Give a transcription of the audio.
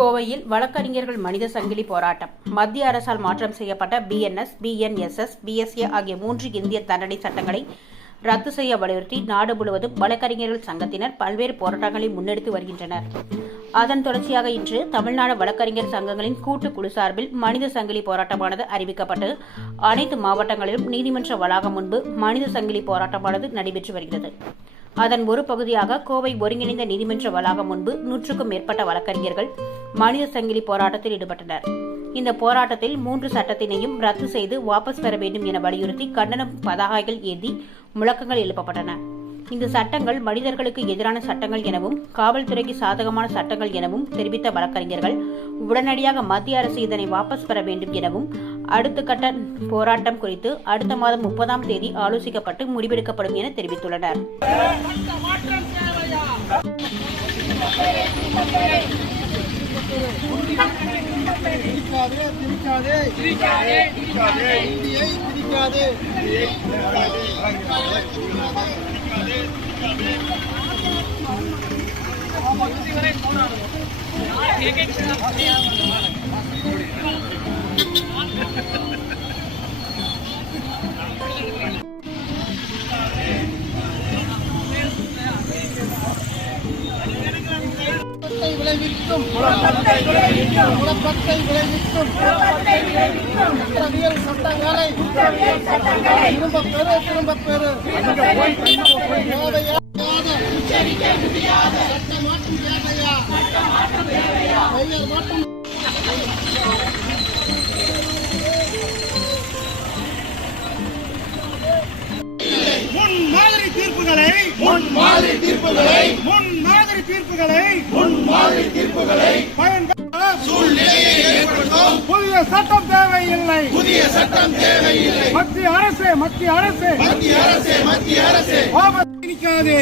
கோவையில் வழக்கறிஞர்கள் மனித சங்கிலி போராட்டம். மத்திய அரசால் மாற்றம் செய்யப்பட்ட BNS, BNSS, BSA ஆகிய 3 இந்திய தண்டனை சட்டங்களை ரத்து செய்ய வலியுறுத்தி நாடு முழுவதும் வழக்கறிஞர்கள் சங்கத்தினர் பல்வேறு போராட்டங்களை முன்னெடுத்து வருகின்றனர். அதன் தொடர்ச்சியாக இன்று தமிழ்நாடு வழக்கறிஞர் சங்கங்களின் கூட்டுக்குழு சார்பில் மனித சங்கிலி போராட்டமானது அறிவிக்கப்பட்டு அனைத்து மாவட்டங்களிலும் நீதிமன்ற வளாகம் முன்பு மனித சங்கிலி போராட்டமானது நடைபெற்று வருகிறது. அதன் ஒரு பகுதியாக கோவை ஒருங்கிணைந்த நீதிமன்ற வளாகம் முன்பு 100க்கும் மேற்பட்ட வழக்கறிஞர்கள் மனித சங்கிலி போராட்டத்தில் ஈடுபட்டனர். இந்த போராட்டத்தில் 3 சட்டத்தினையும் ரத்து செய்து வாபஸ் பெற வேண்டும் என வலியுறுத்தி கண்டன பதாகைகள் ஏந்தி முழக்கங்கள் எழுப்பப்பட்டன. இந்த சட்டங்கள் மனிதர்களுக்கு எதிரான சட்டங்கள் எனவும் காவல்துறைக்கு சாதகமான சட்டங்கள் எனவும் தெரிவித்த வழக்கறிஞர்கள் உடனடியாக மத்திய அரசு இதனை வாபஸ் பெற வேண்டும் எனவும் அடுத்த கட்ட போராட்டம் குறித்து அடுத்த மாதம் 30ஆம் தேதி ஆலோசிக்கப்பட்டு முடிவெடுக்கப்படும் என தெரிவித்துள்ளனர். விளைவிக்கும் குற்றவியல் சட்டங்களை திரும்பப் பெறு முன்மாதிரி தீர்ப்புகளை புதிய சட்டம் தேவையில்லை. மத்திய அரசு திணிக்காதே.